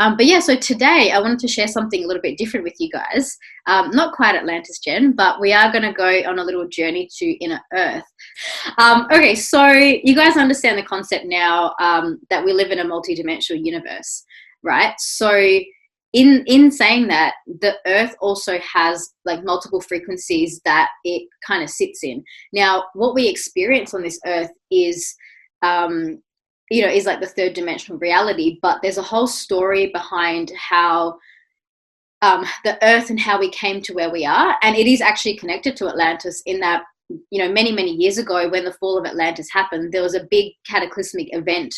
But yeah, so today I wanted to share something a little bit different with you guys. Not quite Atlantis, Jen, but we are going to go on a little journey to inner Earth. Okay, so you guys understand the concept now, that we live in a multidimensional universe, right? So in saying that, the Earth also has like multiple frequencies that it kind of sits in. Now, what we experience on this Earth is, is like the third dimensional reality, but there's a whole story behind how the Earth and how we came to where we are. And it is actually connected to Atlantis in that, many, many years ago, when the fall of Atlantis happened, there was a big cataclysmic event.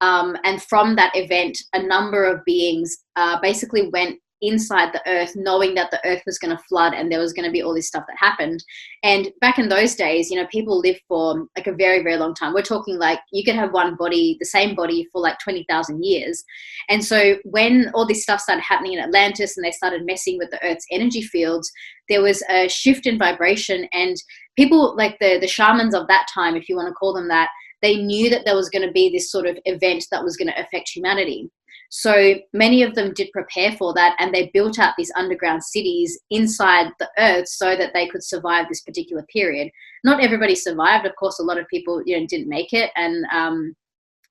And from that event, a number of beings basically went inside the Earth, knowing that the Earth was going to flood and there was going to be all this stuff that happened. And back in those days, people lived for like a very, very long time. We're talking like you could have one body, the same body, for like 20,000 years. And so when all this stuff started happening in Atlantis and they started messing with the Earth's energy fields, there was a shift in vibration, and people like the shamans of that time, if you want to call them that, they knew that there was going to be this sort of event that was going to affect humanity. So many of them did prepare for that, and they built out these underground cities inside the Earth so that they could survive this particular period. Not everybody survived. Of course, a lot of people didn't make it. And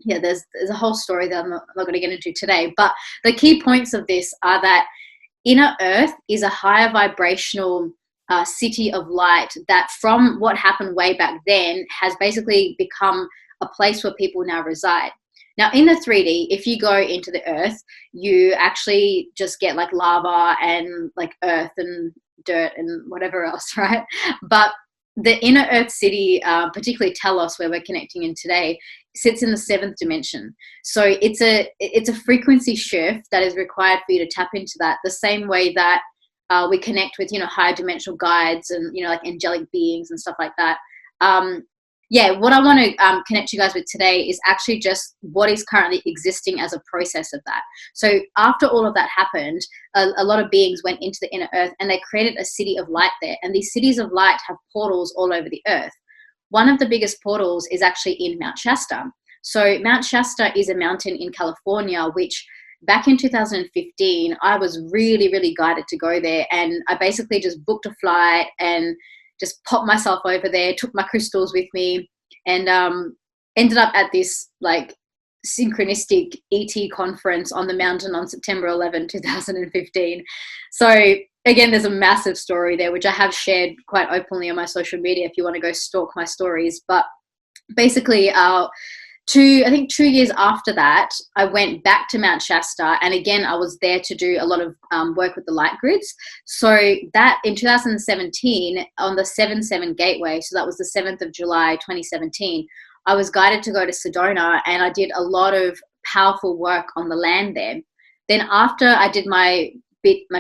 there's a whole story that I'm not going to get into today. But the key points of this are that inner Earth is a higher vibrational city of light that, from what happened way back then, has basically become a place where people now reside. Now, in the 3D, if you go into the Earth, you actually just get like lava and like earth and dirt and whatever else, right? But the inner Earth city, particularly Telos, where we're connecting in today, sits in the 7th dimension. So it's a frequency shift that is required for you to tap into that, the same way that we connect with, higher dimensional guides and, like angelic beings and stuff like that. What I want to connect you guys with today is actually just what is currently existing as a process of that. So after all of that happened, a lot of beings went into the inner Earth and they created a city of light there. And these cities of light have portals all over the Earth. One of the biggest portals is actually in Mount Shasta. So Mount Shasta is a mountain in California, which back in 2015, I was really, really guided to go there. And I basically just booked a flight and just popped myself over there, took my crystals with me, and ended up at this like synchronistic ET conference on the mountain on September 11, 2015. So again, there's a massive story there, which I have shared quite openly on my social media if you want to go stalk my stories. But basically, I think 2 years after that, I went back to Mount Shasta, and again, I was there to do a lot of work with the light grids. So that in 2017, on the 7-7 gateway, so that was the 7th of July, 2017, I was guided to go to Sedona, and I did a lot of powerful work on the land there. Then after I did my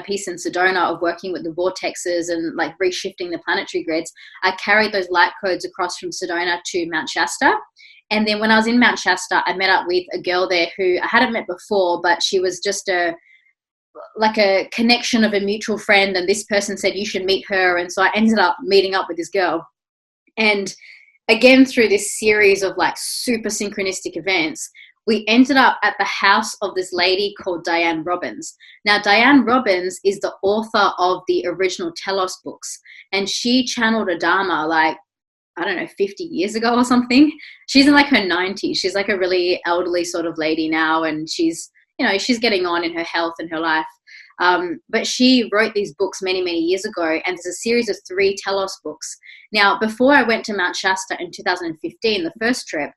piece in Sedona of working with the vortexes and like reshifting the planetary grids, I carried those light codes across from Sedona to Mount Shasta. And then when I was in Mount Shasta, I met up with a girl there who I hadn't met before, but she was just a connection of a mutual friend. And this person said, you should meet her. And so I ended up meeting up with this girl. And again, through this series of like super synchronistic events, we ended up at the house of this lady called Diane Robbins. Now, Diane Robbins is the author of the original Telos books. And she channeled Adama 50 years ago or something. She's in like her 90s. She's like a really elderly sort of lady now, and she's getting on in her health and her life. But she wrote these books many, many years ago, and there's a series of 3 Telos books. Now, before I went to Mount Shasta in 2015, the first trip,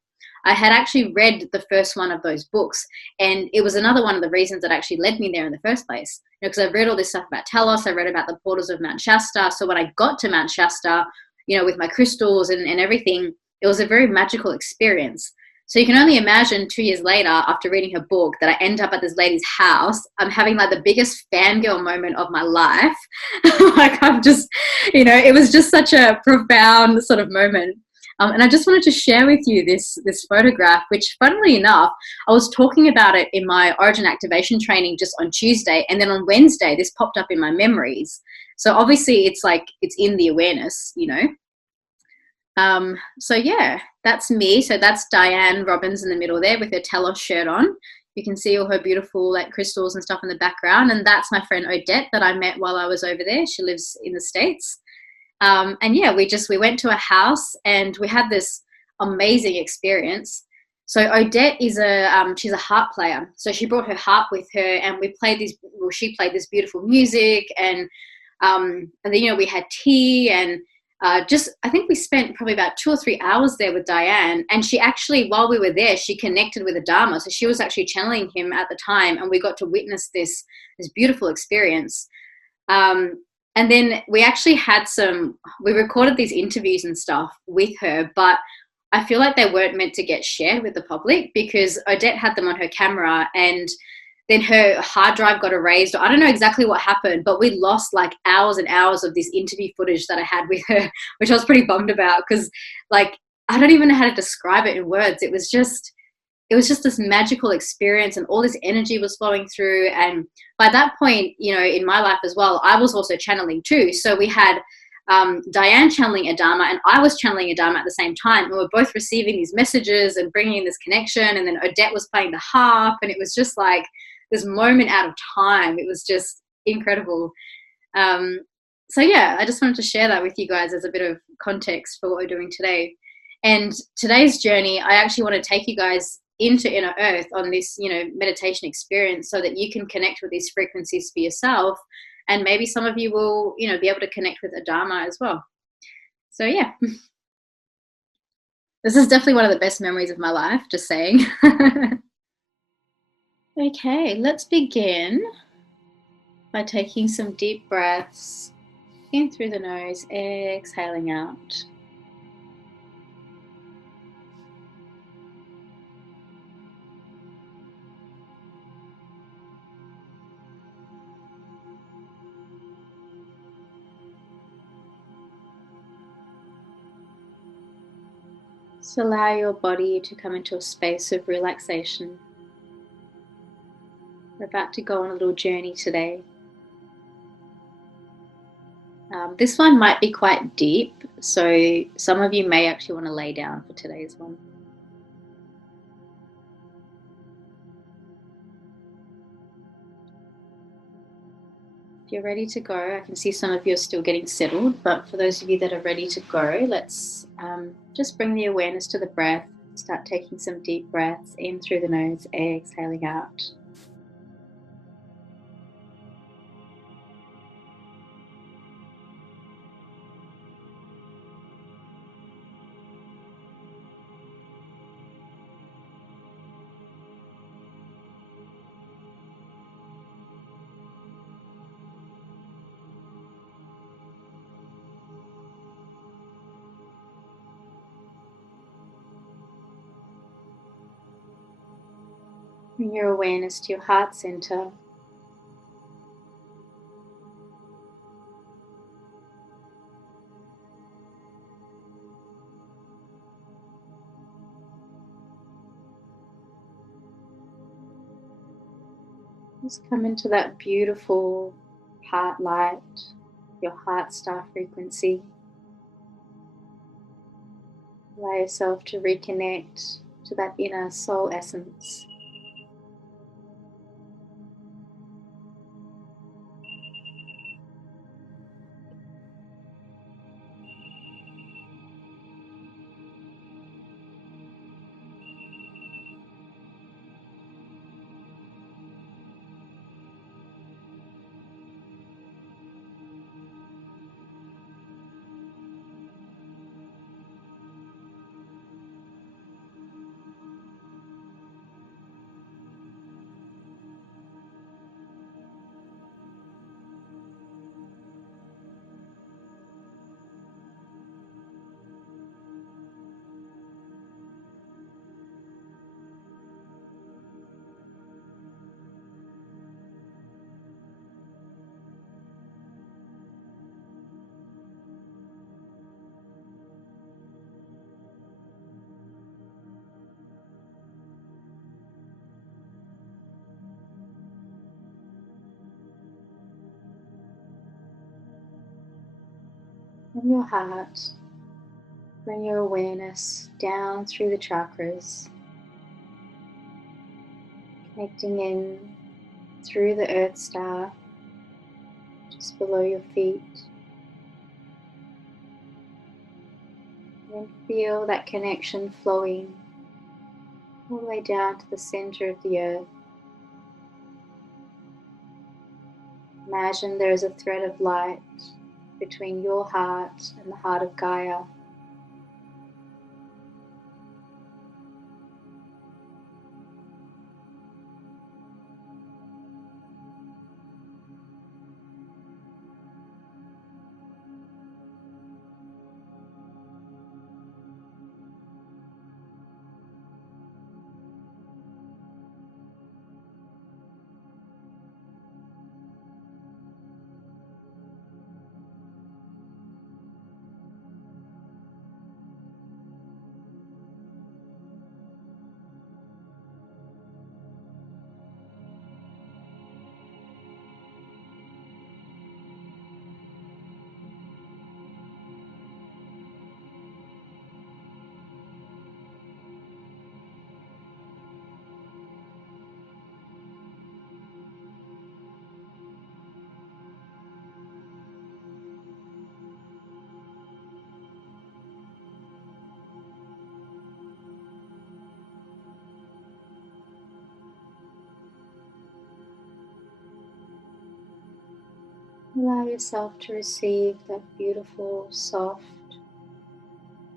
I had actually read the first one of those books, and it was another one of the reasons that actually led me there in the first place. Because I read all this stuff about Telos, I read about the portals of Mount Shasta. So when I got to Mount Shasta, with my crystals and everything, it was a very magical experience. So you can only imagine 2 years later, after reading her book, that I end up at this lady's house. I'm having like the biggest fangirl moment of my life. It was just such a profound sort of moment. And I just wanted to share with you this photograph, which funnily enough, I was talking about it in my Origin Activation training just on Tuesday. And then on Wednesday, this popped up in my memories. So obviously it's in the awareness, So yeah, that's me. So that's Diane Robbins in the middle there with her Telos shirt on. you can see all her beautiful like crystals and stuff in the background. And that's my friend Odette that I met while I was over there. She lives in the States. And yeah, we went to a house and we had this amazing experience. So Odette is she's a harp player. So she brought her harp with her, and she played this beautiful music, and then, you know, we had tea, and I think we spent probably about 2 or 3 hours there with Diane. And she actually, while we were there, she connected with Adama. So she was actually channeling him at the time, and we got to witness this beautiful experience. And then we actually we recorded these interviews and stuff with her, but I feel like they weren't meant to get shared with the public because Odette had them on her camera, and then her hard drive got erased. I don't know exactly what happened, but we lost like hours and hours of this interview footage that I had with her, which I was pretty bummed about because, like, I don't even know how to describe it in words. It was just this magical experience, and all this energy was flowing through. And by that point, you know, in my life as well, I was also channeling too. So we had Diane channeling Adama, and I was channeling Adama at the same time. And we were both receiving these messages and bringing in this connection. And then Odette was playing the harp, and it was just like this moment out of time. It was just incredible. So yeah, I just wanted to share that with you guys as a bit of context for what we're doing today. And today's journey, I actually want to take you guys into inner earth on this, you know, meditation experience so that you can connect with these frequencies for yourself. And maybe some of you will, you know, be able to connect with Adama as well. So yeah, this is definitely one of the best memories of my life, just saying. Okay, let's begin by taking some deep breaths in through the nose, exhaling out. So allow your body to come into a space of relaxation. We're about to go on a little journey today. This one might be quite deep, so some of you may actually want to lay down for today's one. If you're ready to go, I can see some of you are still getting settled, but for those of you that are ready to go, let's just bring the awareness to the breath. Start taking some deep breaths in through the nose, exhaling out. Bring your awareness to your heart center. Just come into that beautiful heart light, your heart star frequency. Allow yourself to reconnect to that inner soul essence. From your heart, bring your awareness down through the chakras. connecting in through the Earth Star, just below your feet. And then feel that connection flowing all the way down to the center of the Earth. Imagine there is a thread of light between your heart and the heart of Gaia. Allow yourself to receive that beautiful, soft,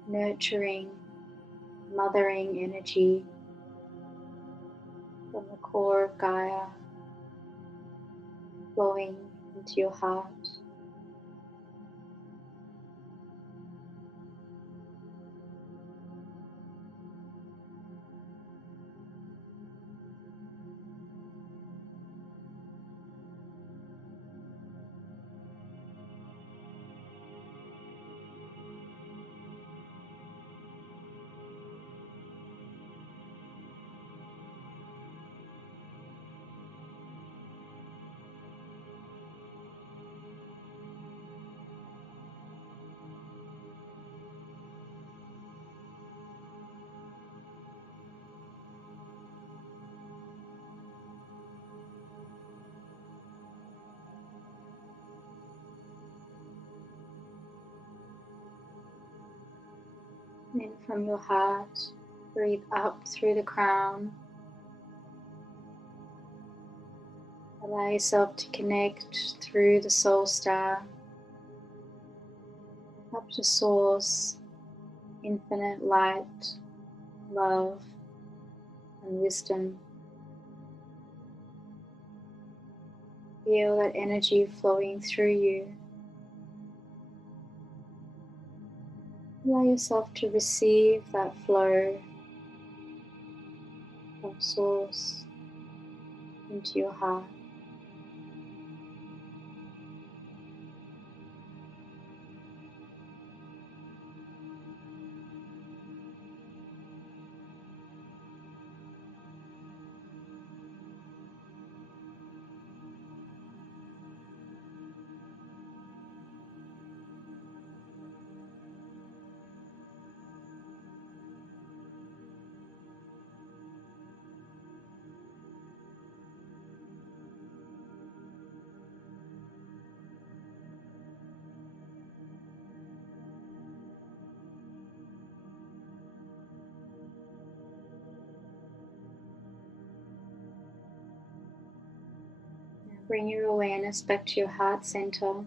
nurturing, mothering energy from the core of Gaia, flowing into your heart. Then from your heart, breathe up through the crown. Allow yourself to connect through the soul star up to source, infinite light, love, and wisdom. Feel that energy flowing through you. Allow yourself to receive that flow from source into your heart. Bring your awareness back to your heart center.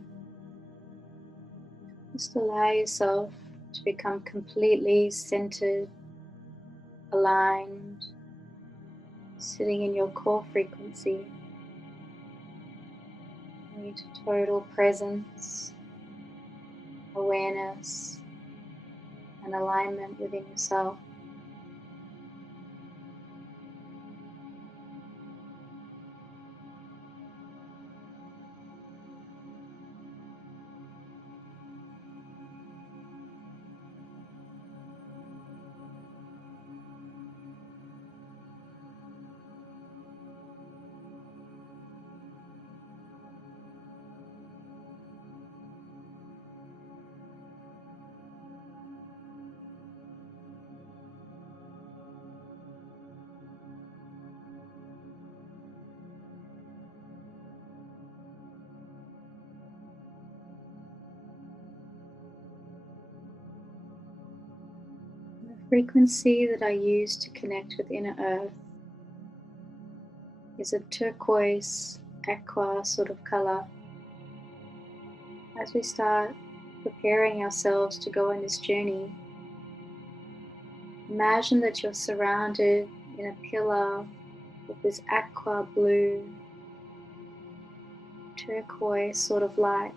Just allow yourself to become completely centered, aligned, sitting in your core frequency, into total presence, awareness, and alignment within yourself. frequency that I use to connect with inner earth is a turquoise, aqua sort of color. As we start preparing ourselves to go on this journey, imagine that you're surrounded in a pillar of this aqua blue, turquoise sort of light.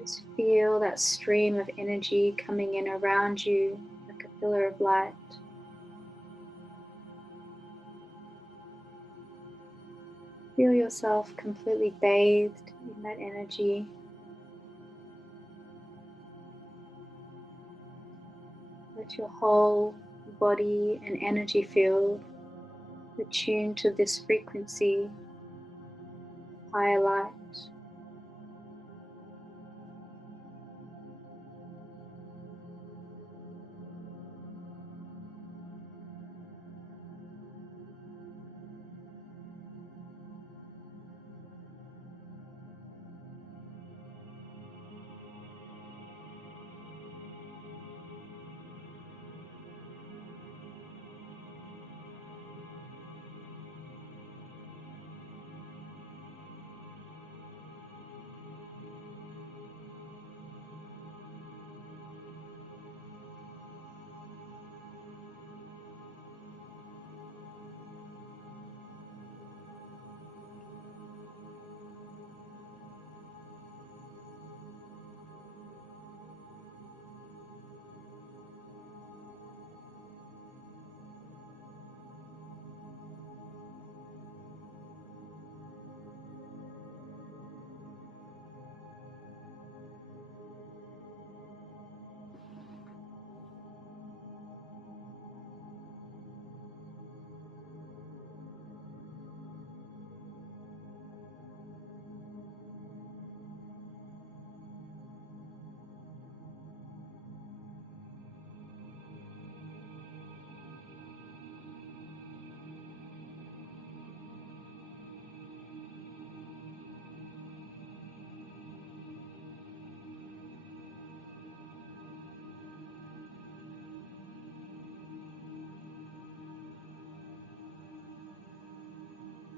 Just feel that stream of energy coming in around you like a pillar of light. Feel yourself completely bathed in that energy. Let your whole body and energy field attune to this frequency of higher light.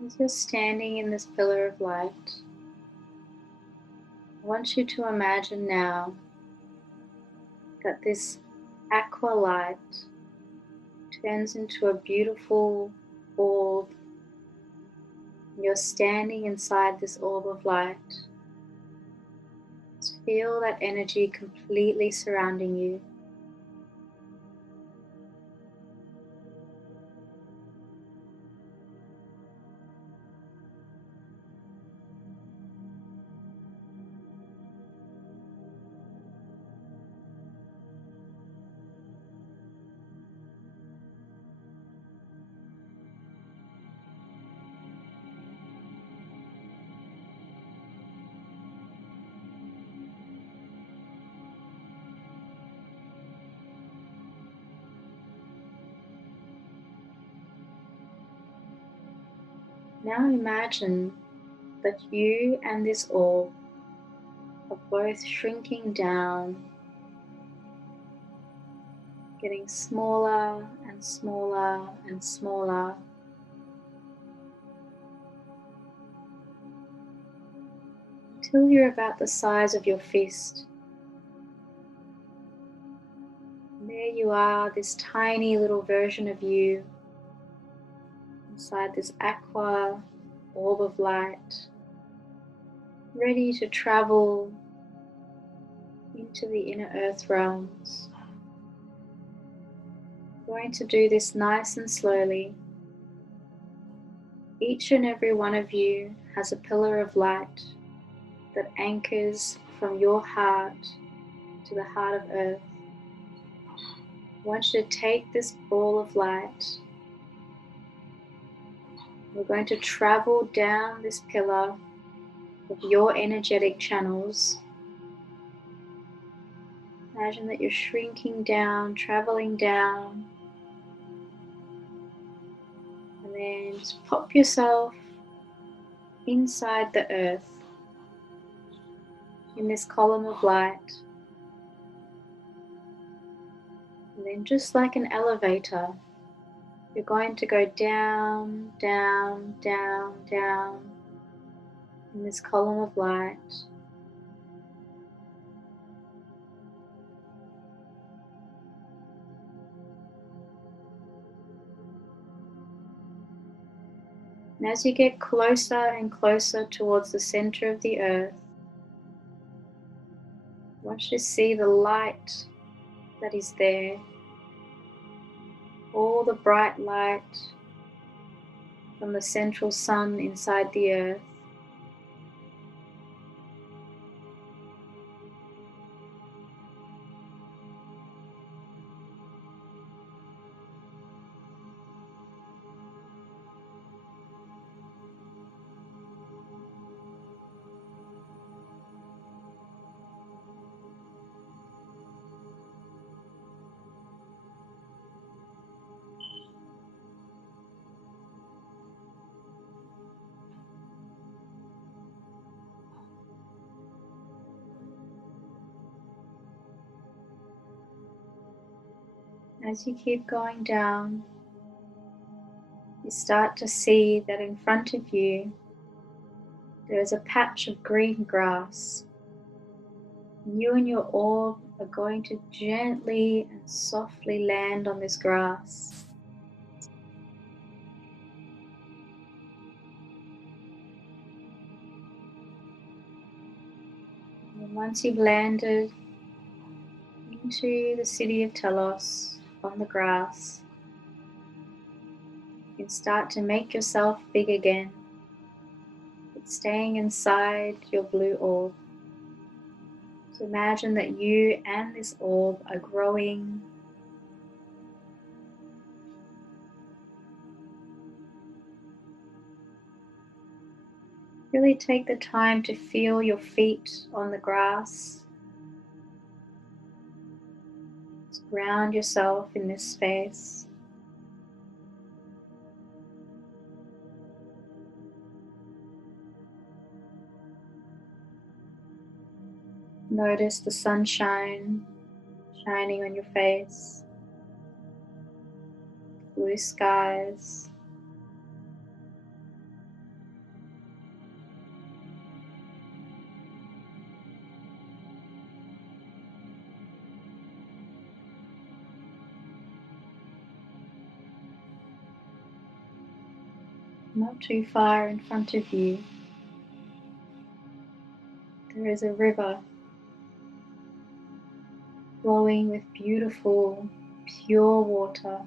As you're standing in this pillar of light, I want you to imagine now that this aqua light turns into a beautiful orb. You're standing inside this orb of light. Just feel that energy completely surrounding you. Now imagine that you and this orb are both shrinking down, getting smaller and smaller and smaller, until you're about the size of your fist. And there you are, this tiny little version of you inside this aqua orb of light, ready to travel into the inner earth realms. I'm going to do this nice and slowly. Each and every one of you has a pillar of light that anchors from your heart to the heart of earth. I want you to take this ball of light. We're going to travel down this pillar of your energetic channels. Imagine that you're shrinking down, traveling down, and then just pop yourself inside the earth in this column of light. then just like an elevator, you're going to go down, down, down, down in this column of light. And as you get closer and closer towards the center of the earth, I want you to see the light that is there, all the bright light from the central sun inside the earth. As you keep going down, you start to see that in front of you there is a patch of green grass. You and your orb are going to gently and softly land on this grass. And once you've landed into the city of Telos on the grass, you can start to make yourself big again, but staying inside your blue orb. So imagine that you and this orb are growing. Really take the time to feel your feet on the grass. Just ground yourself in this space. Notice the sunshine shining on your face, blue skies. Not too far in front of you, there is a river flowing with beautiful, pure water.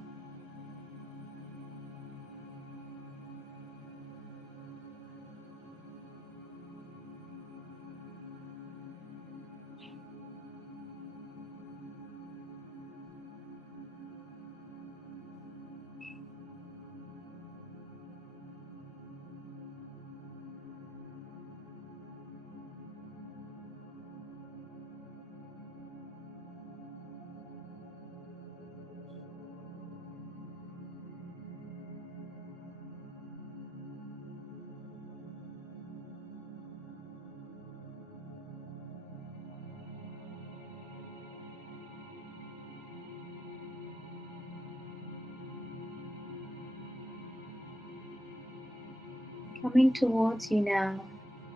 Coming towards you now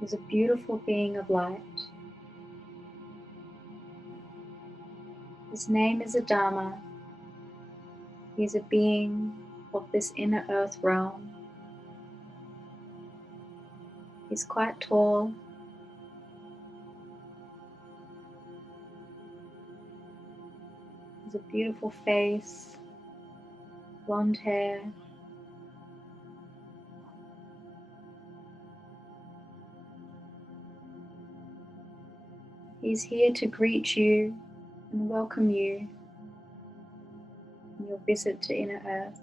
is a beautiful being of light. His name is Adama. He is a being of this inner earth realm. He's quite tall. He has a beautiful face, blonde hair. He's here to greet you and welcome you on your visit to inner earth.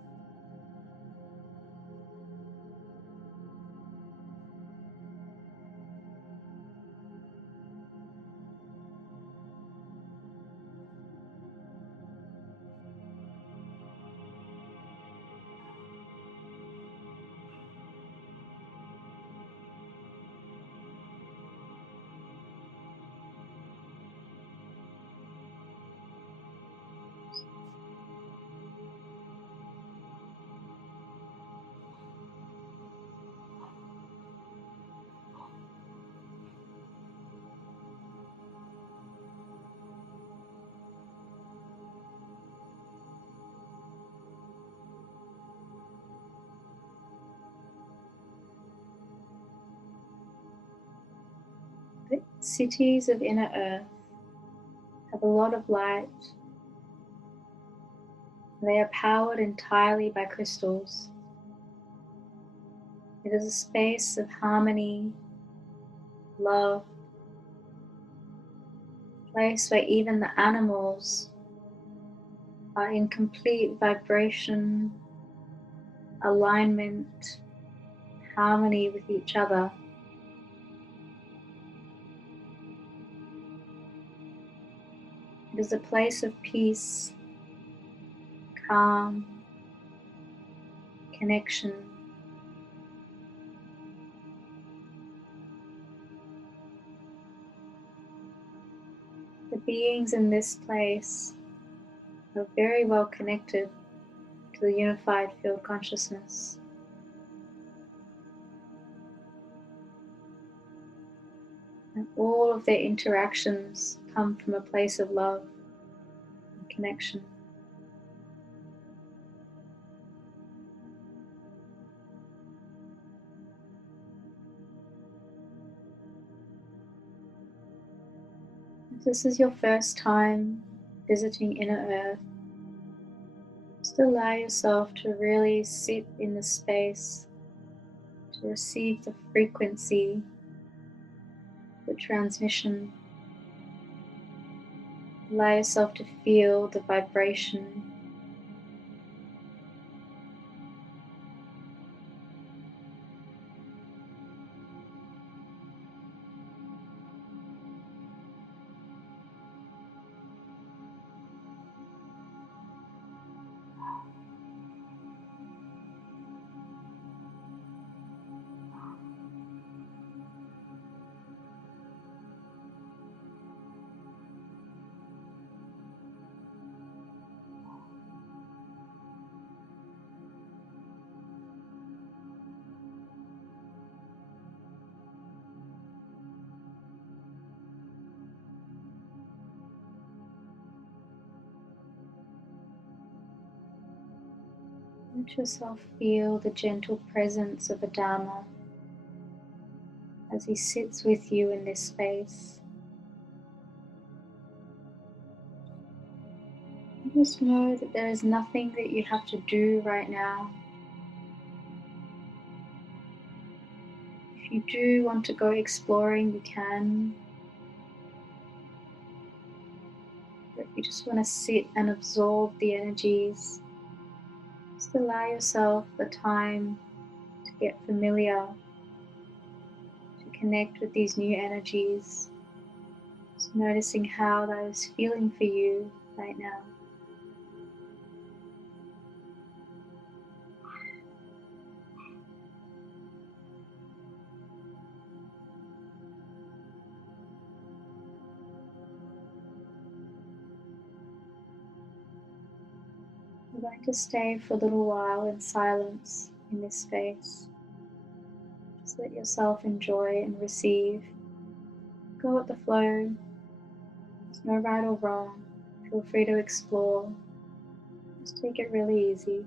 cities of inner earth have a lot of light. They are powered entirely by crystals. It is a space of harmony, love, a place where even the animals are in complete vibration, alignment, harmony with each other. It is a place of peace, calm, connection. The beings in this place are very well connected to the unified field consciousness. And all of their interactions come from a place of love and connection. If this is your first time visiting inner earth, just allow yourself to really sit in the space, to receive the frequency, the transmission. Allow yourself to feel the vibration. Let yourself feel the gentle presence of Adama as he sits with you in this space. Just know that there is nothing that you have to do right now. If you do want to go exploring, you can. But if you just want to sit and absorb the energies, just allow yourself the time to get familiar, to connect with these new energies. Just noticing how that is feeling for you right now. We're going to stay for a little while in silence in this space. Just let yourself enjoy and receive. Go with the flow. There's no right or wrong. Feel free to explore. Just take it really easy.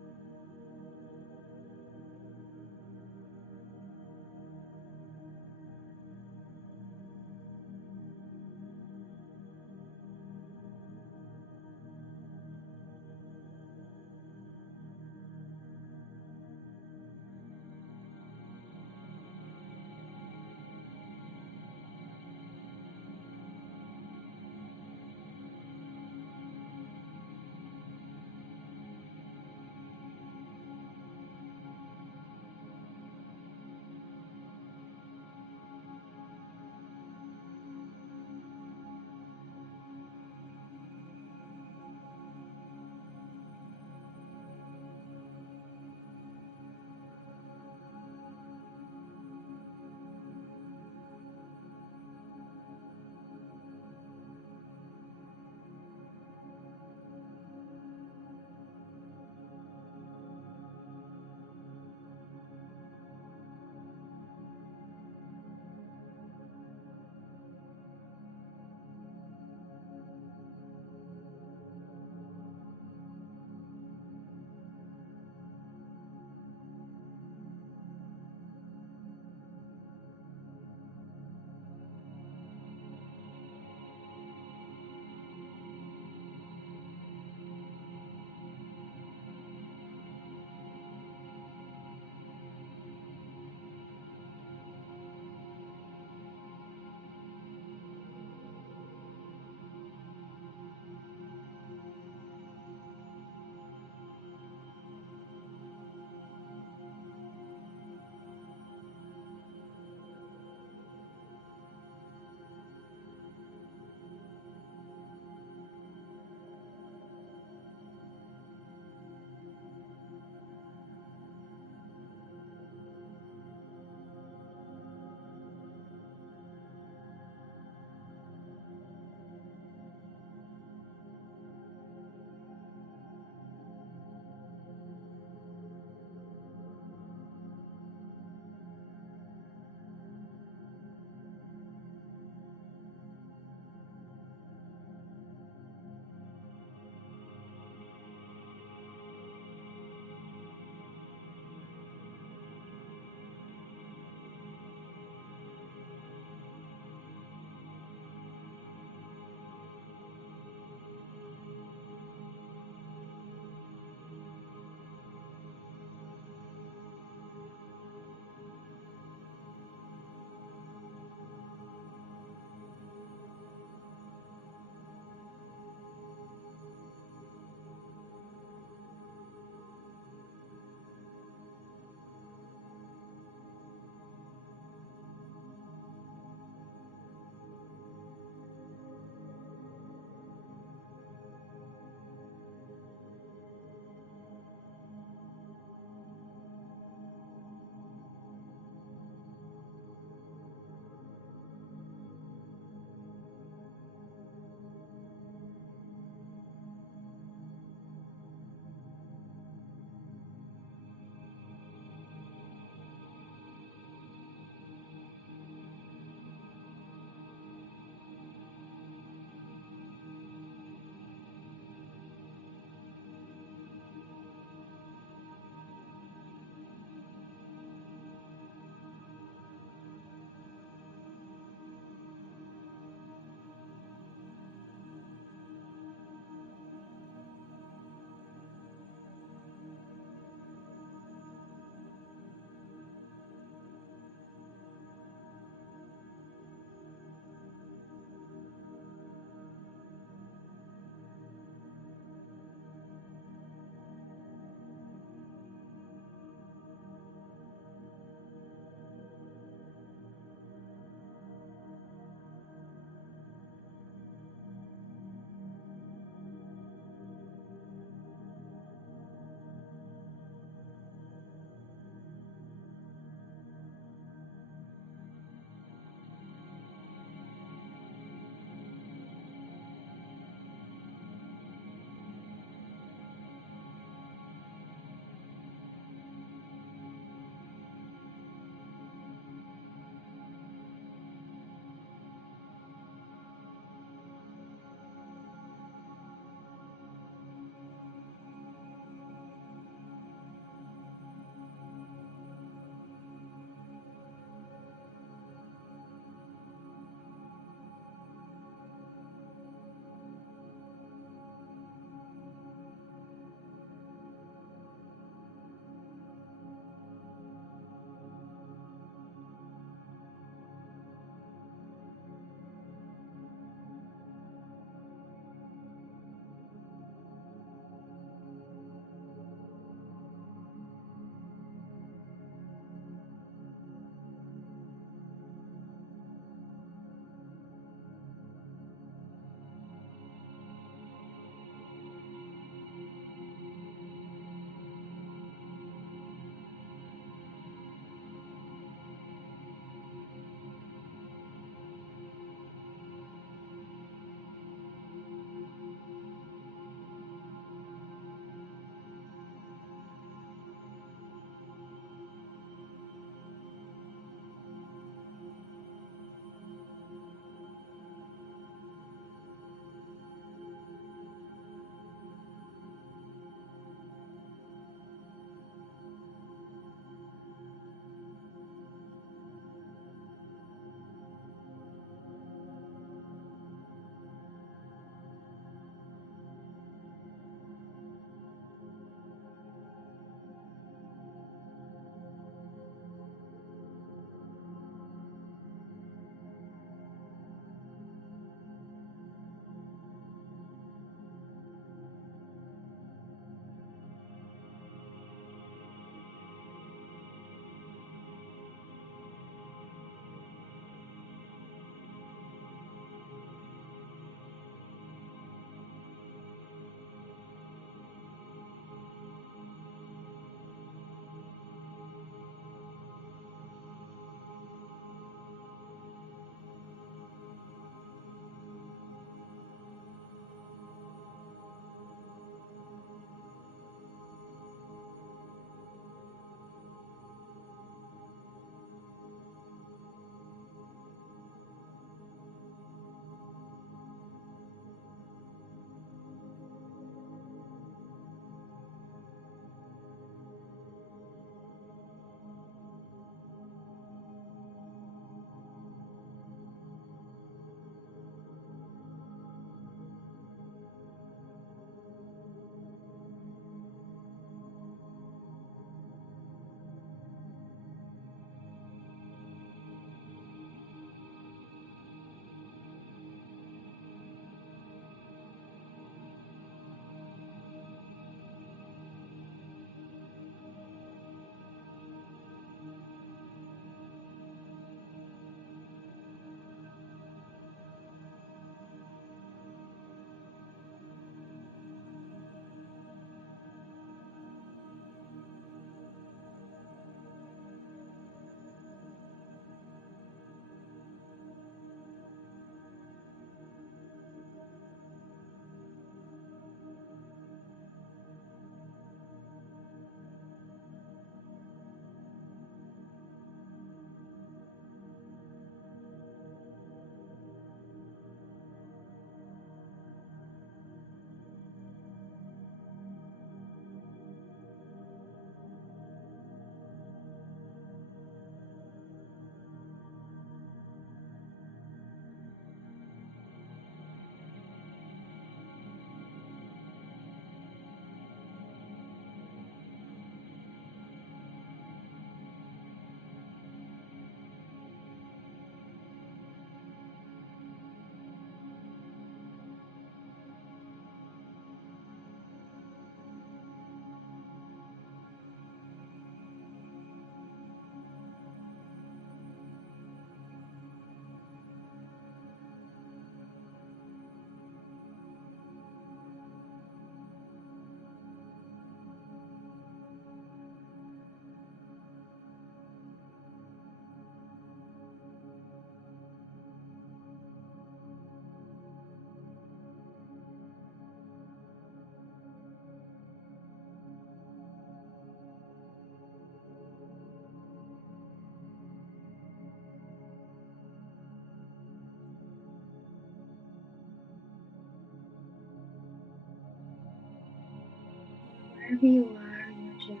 Wherever you are in your journey,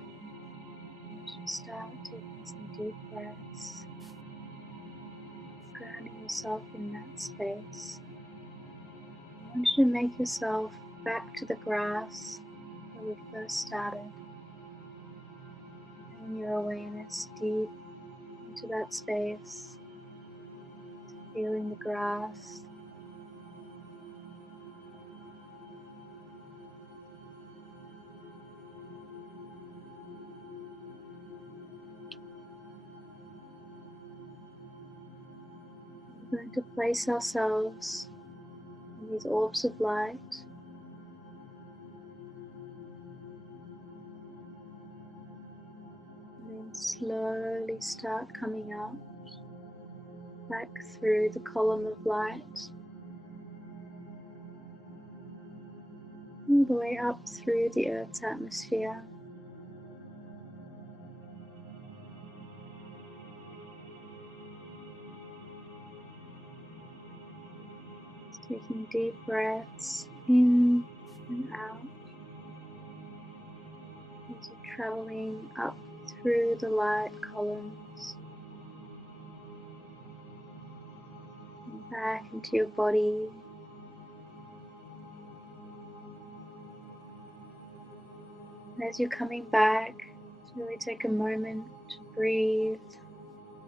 you should start taking some deep breaths, grounding yourself in that space. I want you to make yourself back to the grass where we first started. Bring your awareness deep into that space, feeling the grass. We're going to place ourselves in these orbs of light. And then slowly start coming out back through the column of light, all the way up through the Earth's atmosphere. Taking deep breaths in and out as you're traveling up through the light columns and back into your body. And as you're coming back, really take a moment to breathe,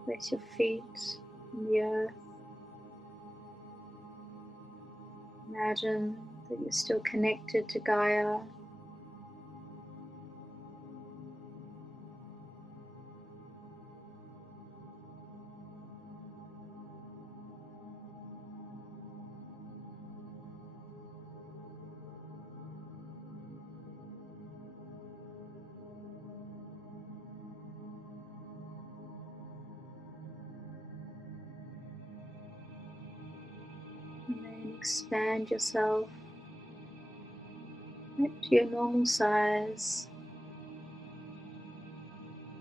place your feet on the earth. Imagine that you're still connected to Gaia. And then expand yourself back to your normal size,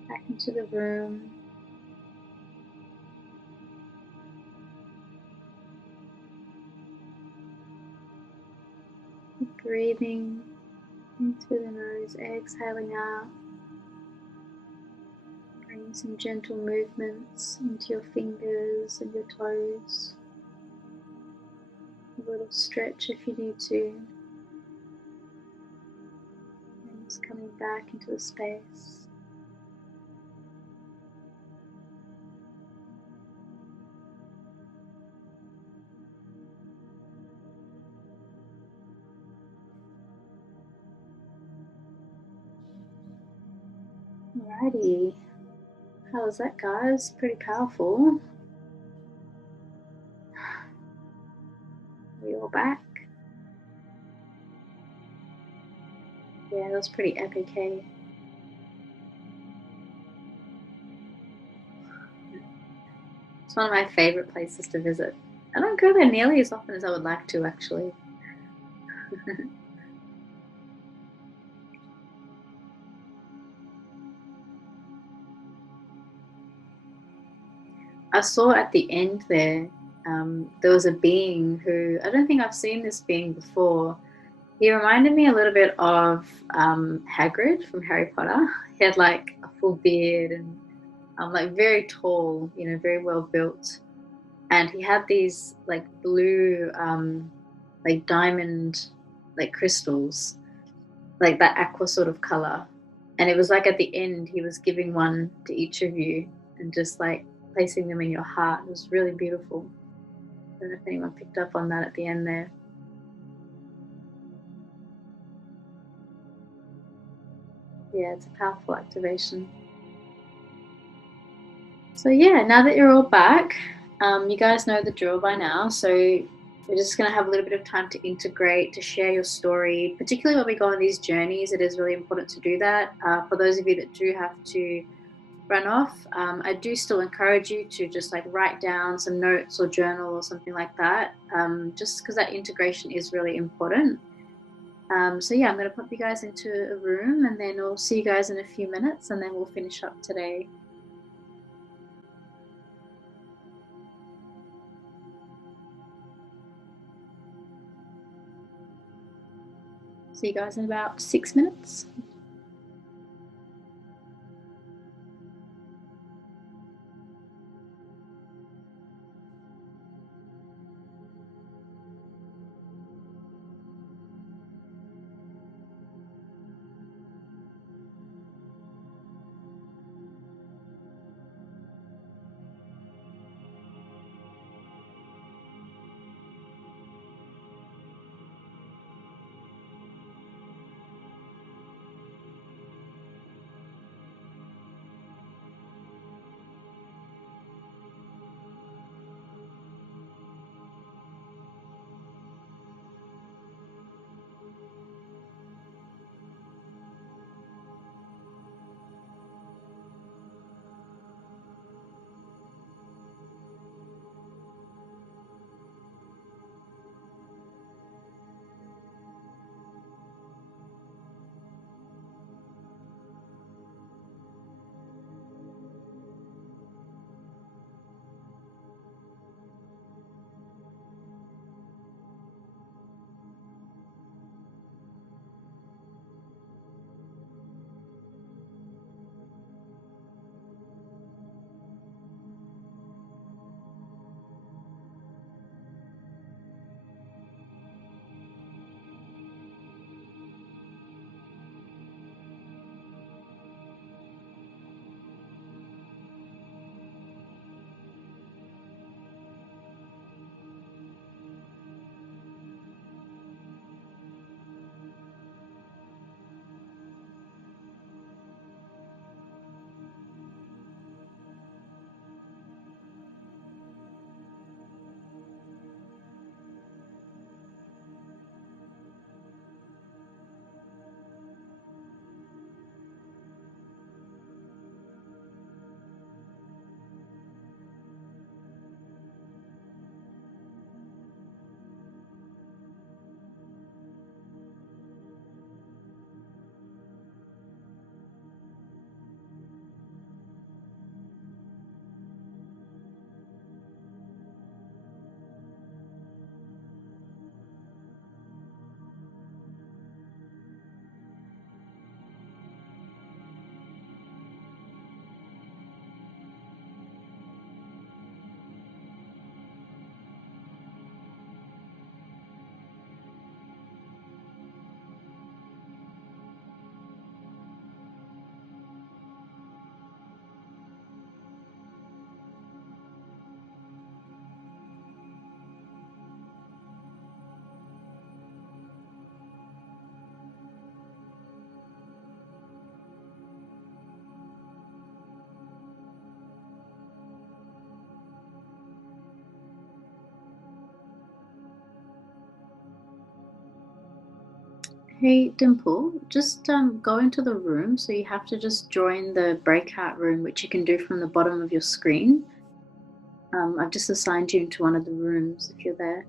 back into the room. Breathing in through the nose, exhaling out. Bring some gentle movements into your fingers and your toes. A little stretch if you need to. And just coming back into the space. Alrighty. How was that, guys? Pretty powerful. We all back? Yeah, that was pretty epic, hey? It's one of my favorite places to visit. I don't go there nearly as often as I would like to, actually. I saw at the end there was a being who, I don't think I've seen this being before. He reminded me a little bit of Hagrid from Harry Potter. He had like a full beard and like very tall, you know, very well built. And he had these like blue, like diamond, like crystals, like that aqua sort of color. And it was like at the end, he was giving one to each of you and just like placing them in your heart. It was really beautiful. I don't know if anyone picked up on that at the end there. Yeah, it's a powerful activation. So yeah, now that you're all back, you guys know the drill by now. So we're just going to have a little bit of time to integrate, to share your story, particularly when we go on these journeys. It is really important to do that. For those of you that do have to run off, I do still encourage you to just like write down some notes or journal or something like that, just because that integration is really important. So yeah, I'm going to pop you guys into a room and then I'll see you guys in a few minutes and then we'll finish up today. See you guys in about 6 minutes. Hey Dimple, just go into the room. So you have to just join the breakout room, which you can do from the bottom of your screen. I've just assigned you into one of the rooms if you're there.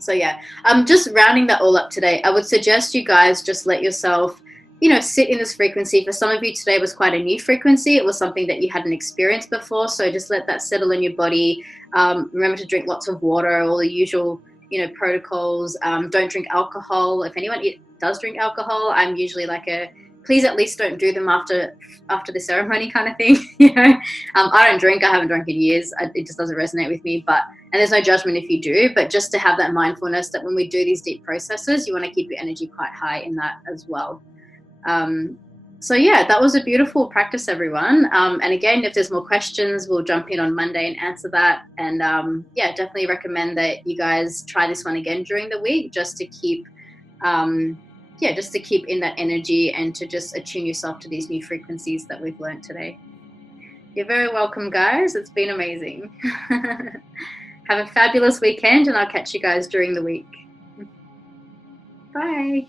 So yeah, just rounding that all up today, I would suggest you guys just let yourself, sit in this frequency. For some of you, today was quite a new frequency. It was something that you hadn't experienced before. So just let that settle in your body. Remember to drink lots of water, all the usual, protocols. Don't drink alcohol. If anyone does drink alcohol, I'm usually like please at least don't do them after the ceremony kind of thing. I don't drink. I haven't drunk in years. It just doesn't resonate with me. And there's no judgment if you do, but just to have that mindfulness that when we do these deep processes, you want to keep your energy quite high in that as well. So yeah, that was a beautiful practice, everyone. And again, if there's more questions, we'll jump in on Monday and answer that. And yeah, definitely recommend that you guys try this one again during the week, just to keep in that energy and to just attune yourself to these new frequencies that we've learned today. You're very welcome, guys. It's been amazing. Have a fabulous weekend, and I'll catch you guys during the week. Bye.